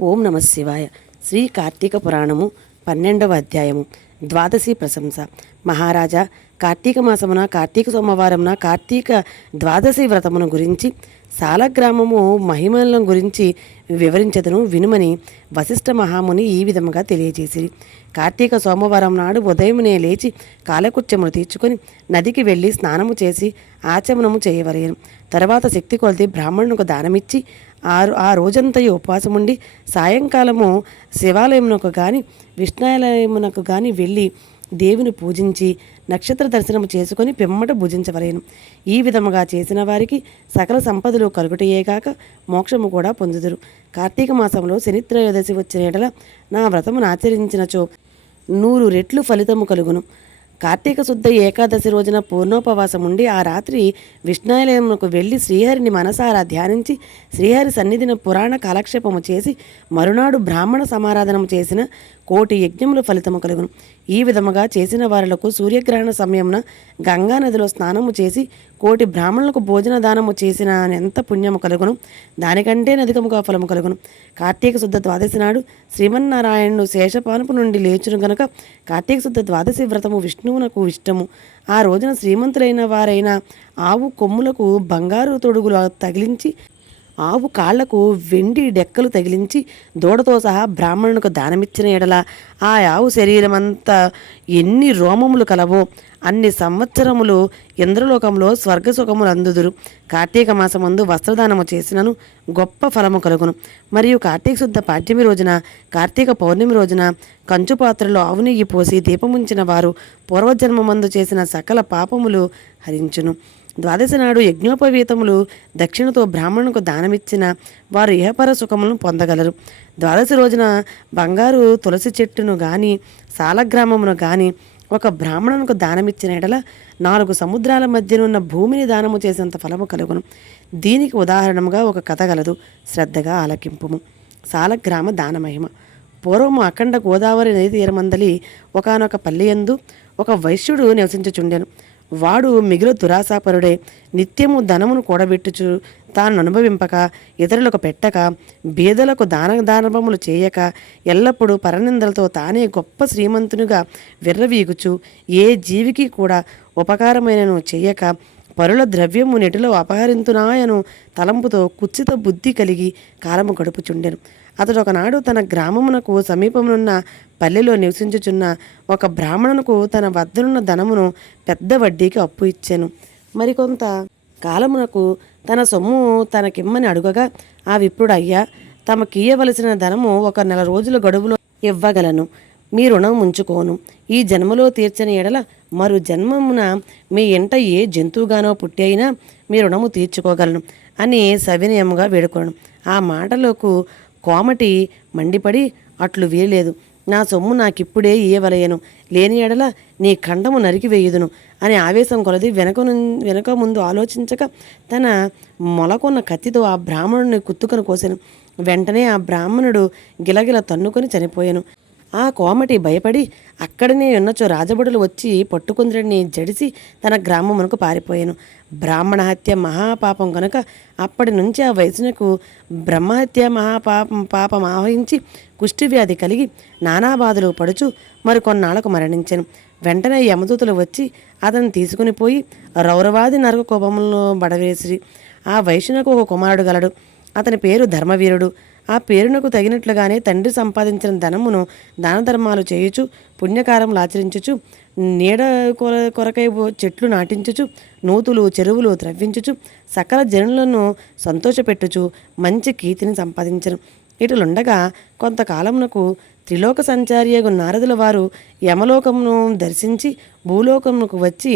ఓం నమ శివాయ. శ్రీ కార్తీక పురాణము పన్నెండవ అధ్యాయము. ద్వాదశి ప్రశంస. మహారాజా కార్తీక మాసమున కార్తీక సోమవారమున కార్తీక ద్వాదశి వ్రతమును గురించి సాలగ్రామము మహిమలను గురించి వివరించదను వినుమని వశిష్ఠ మహాముని ఈ విధముగా తెలియజేసి కార్తీక సోమవారం నాడు ఉదయమునే లేచి కాలకృత్యములు తీర్చుకొని నదికి వెళ్ళి స్నానము చేసి ఆచమనము చేయవలేను. తర్వాత శక్తి కొలిది బ్రాహ్మణునికి దానమిచ్చి ఆ ఆ రోజంతయు ఉపవాసముండి సాయంకాలము శివాలయమునకు కానీ విష్ణాలయమునకు కానీ వెళ్ళి దేవుని పూజించి నక్షత్ర దర్శనము చేసుకొని పిమ్మట భుజించవలేను. ఈ విధముగా చేసిన వారికి సకల సంపదలు కలుగుటయేగాక మోక్షము కూడా పొందుదురు. కార్తీక మాసంలో శనిత్రయోదశి వచ్చిన ఎడల నా వ్రతమును ఆచరించినచో నూరు రెట్లు ఫలితము కలుగును. కార్తీక శుద్ధ ఏకాదశి రోజున పూర్ణోపవాసం ఉండి ఆ రాత్రి విష్ణాలయమునకు వెళ్ళి శ్రీహరిని మనసారా ధ్యానించి శ్రీహరి సన్నిధిన పురాణ కాలక్షేపము చేసి మరునాడు బ్రాహ్మణ సమారాధనము చేసిన కోటి యజ్ఞములు ఫలితము కలుగును. ఈ విధముగా చేసిన వారులకు సూర్యగ్రహణ సమయమున గంగా నదిలో స్నానము చేసి కోటి బ్రాహ్మణులకు భోజన దానము చేసిన ఎంత పుణ్యము కలుగును. దానికంటే నదికముగా ఫలము కలుగును. కార్తీక శుద్ధ ద్వాదశి నాడు శ్రీమన్నారాయణుడు శేషపానుపు నుండి లేచును గనుక కార్తీక శుద్ధ ద్వాదశి వ్రతము విష్ణువునకు ఇష్టము. ఆ రోజున శ్రీమంతులైన వారైన ఆవు కొమ్ములకు బంగారు తొడుగులు తగిలించి ఆవు కాళ్ళకు వెండి డెక్కలు తగిలించి దూడతో సహా బ్రాహ్మణునికి దానమిచ్చిన ఎడల ఆ ఆవు శరీరమంతా ఎన్ని రోమములు కలవో అన్ని సంవత్సరములు ఇంద్రలోకంలో స్వర్గసుఖములు అందుదురు. కార్తీక మాసమందు వస్త్రదానము చేసినను గొప్ప ఫలము కలుగును. మరియు కార్తీక శుద్ధ పాఠ్యమి రోజున కార్తీక పౌర్ణమి రోజున కంచు పాత్రలో ఆవు నెయ్యి పోసి దీపముంచిన వారు పూర్వజన్మమందు చేసిన సకల పాపములు హరించును. ద్వాదశి నాడు యజ్ఞోపవీతములు దక్షిణతో బ్రాహ్మణుకు దానమిచ్చిన వారు ఇహపర సుఖములను పొందగలరు. ద్వాదశి రోజున బంగారు తులసి చెట్టును గాని సాలగ్రామమును గాని ఒక బ్రాహ్మణునికి దానమిచ్చిన ఎడల నాలుగు సముద్రాల మధ్యనున్న భూమిని దానము చేసేంత ఫలము కలుగును. దీనికి ఉదాహరణముగా ఒక కథ గలదు. శ్రద్ధగా ఆలకింపుము. సాలగ్రామ దానమహిమ. పూర్వము అఖండ గోదావరి నది తీరమందలి ఒకనొక పల్లెయందు ఒక వైశ్యుడు నివసించుచుండెను. వాడు మిగులు దురాశాపరుడే. నిత్యము ధనమును కూడబెట్టుచు తాను అనుభవింపక ఇతరులకు పెట్టక బీదలకు దాన దానభములు చేయక ఎల్లప్పుడూ పరనిందలతో తానే గొప్ప శ్రీమంతునిగా విర్రవీగుచు ఏ జీవికి కూడా ఉపకారమైనను చేయక పరుల ద్రవ్యము నెటిలో అపహరింతునాయను తలంపుతో కుత్సిత బుద్ధి కలిగి కాలము గడుపుచుండెను. అతడు ఒకనాడు తన గ్రామమునకు సమీపమునున్న పల్లెలో నివసించుచున్న ఒక బ్రాహ్మణునకు తన వద్దనున్న ధనమును పెద్ద వడ్డీకి అప్పు ఇచ్చాను. మరికొంత కాలమునకు తన సొమ్ము తనకిమ్మని అడుగగా ఆ విప్రుడు అయ్యా తమకియ్యవలసిన ధనము ఒక నెల రోజుల గడువులో ఇవ్వగలను. మీ రుణం ఉంచుకోను ఈ జన్మలో తీర్చని ఎడల మరు జన్మమున మీ ఇంట ఏ జంతువుగానో పుట్టి అయినా మీ రుణము తీర్చుకోగలను అని సవినయముగా వేడుకోను ఆ మాటలకు కోమటి మండిపడి అట్లు వీయలేదు. నా సొమ్ము నాకిప్పుడే ఇయ్యవలయను. లేని ఎడల నీ ఖండము నరికివేయుదును అని ఆవేశం కొలది వెనక వెనక ముందు ఆలోచించక తన మొలకొన్న కత్తితో ఆ బ్రాహ్మణుని కుత్తుకను కోసాను. వెంటనే ఆ బ్రాహ్మణుడు గిలగిల తన్నుకొని చనిపోయాను. ఆ కోమటి భయపడి అక్కడనే ఉన్నచో రాజబడులు వచ్చి పట్టుకుందరిని జడిసి తన గ్రామమునకు పారిపోయాను. బ్రాహ్మణ హత్య మహాపాపం కనుక అప్పటి నుంచి ఆ వయసునకు బ్రహ్మహత్య మహాపాపం పాపం ఆవహించి కుష్ఠవ్యాధి కలిగి నానా బాధలు పడుచు మరికొన్నాళ్ళకు మరణించాను. వెంటనే యమదూతలు వచ్చి అతను తీసుకుని పోయి రౌరవాది నరక కోపములను బడవేసి ఆ వైశ్యునకు ఒక కుమారుడు గలడు. అతని పేరు ధర్మవీరుడు. ఆ పేరునకు తగినట్లుగానే తండ్రి సంపాదించిన ధనమును దాన ధర్మాలు చేయుచు పుణ్యకారములు ఆచరించుచు నీడ కొర కొరకై చెట్లు నాటించుచు నూతులు చెరువులు త్రవ్వించుచు సకల జనులను సంతోషపెట్టుచు మంచి కీర్తిని సంపాదించను. ఇటులుండగా కొంతకాలమునకు త్రిలోక సంచారియగు నారదుల వారు యమలోకమును దర్శించి భూలోకమునకు వచ్చి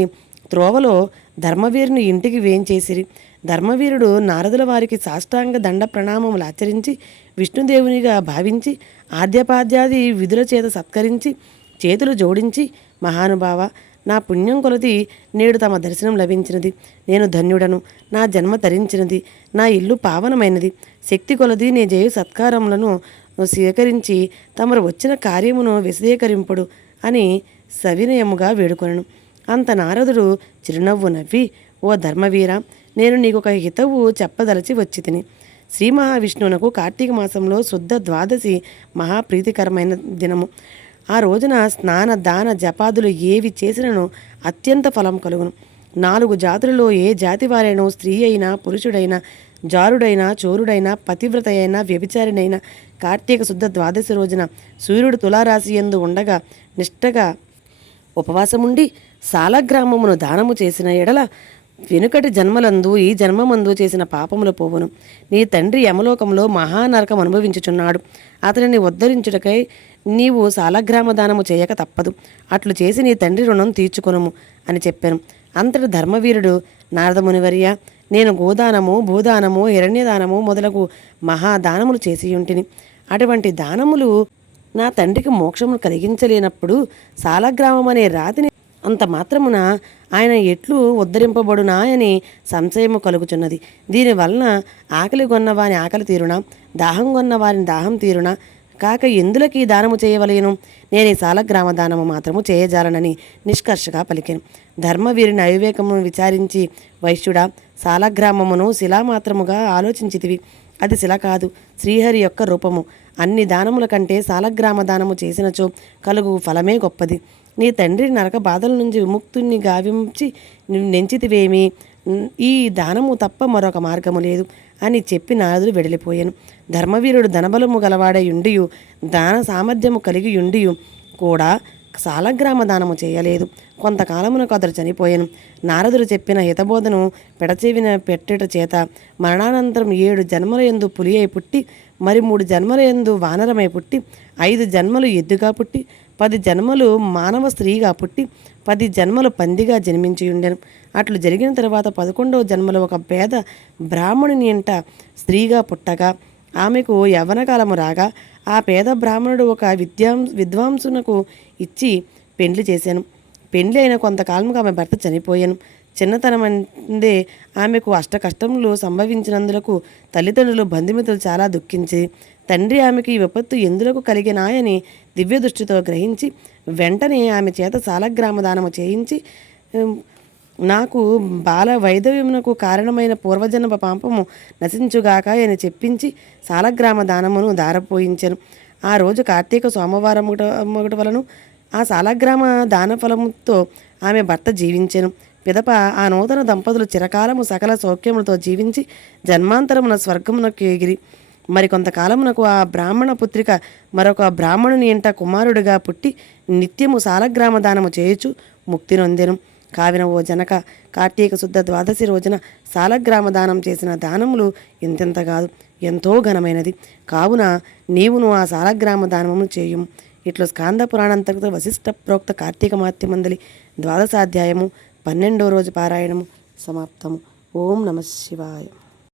త్రోవలో ధర్మవీరుని ఇంటికి వేంచేసిరి. ధర్మవీరుడు నారదుల వారికి సాష్టాంగ దండ ప్రణామములు ఆచరించి విష్ణుదేవునిగా భావించి ఆద్యపాద్యాది విధుల చేత సత్కరించి చేతులు జోడించి మహానుభావ నా పుణ్యం కొలది నేడు తమ దర్శనం లభించినది. నేను ధన్యుడను నా జన్మ తరించినది నా ఇల్లు పావనమైనది. శక్తి కొలది నే జయ సత్కారములను స్వీకరించి తమరు వచ్చిన కార్యమును విశదీకరింపుడు అని సవినయముగా వేడుకొనను. అంత నారదుడు చిరునవ్వు నవ్వి ఓ ధర్మవీర నేను నీకొక హితవు చెప్పదలచి వచ్చి తిని శ్రీ మహావిష్ణువునకు కార్తీక మాసంలో శుద్ధ ద్వాదశి మహాప్రీతికరమైన దినము. ఆ రోజున స్నాన దాన జపాదులు ఏవి చేసినను అత్యంత ఫలం కలుగును. నాలుగు జాతులలో ఏ జాతి వారైనా స్త్రీ అయినా పురుషుడైనా జారుడైనా చోరుడైనా పతివ్రత అయినా వ్యభిచారినైనా కార్తీక శుద్ధ ద్వాదశి రోజున సూర్యుడు తులారాశి ఎందు ఉండగా నిష్టగా ఉపవాసముండి సాలగ్రామమును దానము చేసిన ఎడల వెనుకటి జన్మలందు ఈ జన్మమందు చేసిన పాపములు పోవును. నీ తండ్రి యమలోకంలో మహానరకం అనుభవించుచున్నాడు. అతనిని ఉద్ధరించుటకై నీవు సాలగ్రామ దానము చేయక తప్పదు. అట్లు చేసి నీ తండ్రి రుణం తీర్చుకొనుము అని చెప్పాను. అంతటి ధర్మవీరుడు నారదమునివర్య నేను గోదానము భూదానము హిరణ్యదానము మొదలగు మహాదానములు చేసి ఉంటిని అటువంటి దానములు నా తండ్రికి మోక్షమును కలిగించలేనప్పుడు సాలగ్రామం అనే రాతిని అంత మాత్రమున ఆయన ఎట్లు ఉద్ధరింపబడునా అని సంశయము కలుగుచున్నది. దీనివలన ఆకలి కొన్న వాని ఆకలి తీరున? దాహం కొన్న వారిని దాహం తీరున? కాక ఎందులకి దానము చేయవలేను? నేను ఈ సాలగ్రామ దానము మాత్రము చేయజాలనని నిష్కర్షగా పలికాను. ధర్మవీరుని అవివేకమును విచారించి వైశ్యుడా సాలగ్రామమును శిలామాత్రముగా ఆలోచించితివి. అది శిల కాదు శ్రీహరి యొక్క రూపము. అన్ని దానముల కంటే సాలగ్రామ దానము చేసినచో కలుగు ఫలమే గొప్పది. నీ తండ్రి నరక బాధల నుంచి విముక్తుణ్ణి గావించి నెంచితివేమి? ఈ దానము తప్ప మరొక మార్గము లేదు అని చెప్పి నారదుడు వెడలిపోయాను. ధర్మవీరుడు ధనబలము గలవాడై ఉండియు దాన సామర్థ్యము కలిగి ఉండియు కూడా సాలగ్రామ దానము చేయలేదు. కొంతకాలమునకు అతడు చనిపోయాను. నారదుడు చెప్పిన హితబోధను పెడచెవిన పెట్టేట చేత మరణానంతరం ఏడు జన్మల ఎందు పులి అయి పుట్టి మరి మూడు జన్మల ఎందు వానరమై పుట్టి ఐదు జన్మలు ఎద్దుగా పుట్టి పది జన్మలు మానవ స్త్రీగా పుట్టి పది జన్మలు పందిగా జన్మించి ఉండెను. అట్లు జరిగిన తర్వాత పదకొండవ జన్మలో ఒక పేద బ్రాహ్మణుని ఇంట స్త్రీగా పుట్టగా ఆమెకు యవనకాలము రాగా ఆ పేద బ్రాహ్మణుడు ఒక విద్యాం విద్వాంసునకు ఇచ్చి పెండ్లి చేశాను పెండ్లి అయిన కొంతకాలంగా ఆమె భర్త చనిపోయాను. చిన్నతనమందే ఆమెకు అష్ట కష్టములు సంభవించినందులకు తల్లిదండ్రులు బంధుమిత్రులు చాలా దుఃఖించి తండ్రి ఆమెకి ఈ విపత్తు ఎందులకు కలిగినాయని దివ్య దృష్టితో గ్రహించి వెంటనే ఆమె చేత శాలగ్రామదానము చేయించి నాకు బాల వైదవ్యమునకు కారణమైన పూర్వజన్మ పాపము నశించుగాక అని చెప్పించి శాలగ్రామ దానమును దారపోయించాను ఆ రోజు కార్తీక సోమవారం ఒకటి వలను ఆ శాలగ్రామ దాన ఫలముతో ఆమె భర్త జీవించెను. పిదప ఆ నూతన దంపతులు చిరకాలము సకల సౌఖ్యములతో జీవించి జన్మాంతరమున స్వర్గమునకు ఎగిరి మరి కొంతకాలమునకు ఆ బ్రాహ్మణ పుత్రిక మరొక బ్రాహ్మణుని ఇంట కుమారుడిగా పుట్టి నిత్యము సాలగ్రామ దానము చేయుచు ముక్తి నొందెను. కావిన ఓ జనక కార్తీక శుద్ధ ద్వాదశి రోజున సాలగ్రామ దానం చేసిన దానములు ఇంతెంత కాదు ఎంతో ఘనమైనది. కావున నీవును ఆ సాలగ్రామ దానమును చేయుము. ఇట్లు స్కాంద పురాణాంతర్గత వశిష్ట ప్రోక్త కార్తీక మాత్యమందలి ద్వాదశాధ్యాయము పన్నెండో రోజు పారాయణము. సమాప్తము. ఓం నమ శివాయ.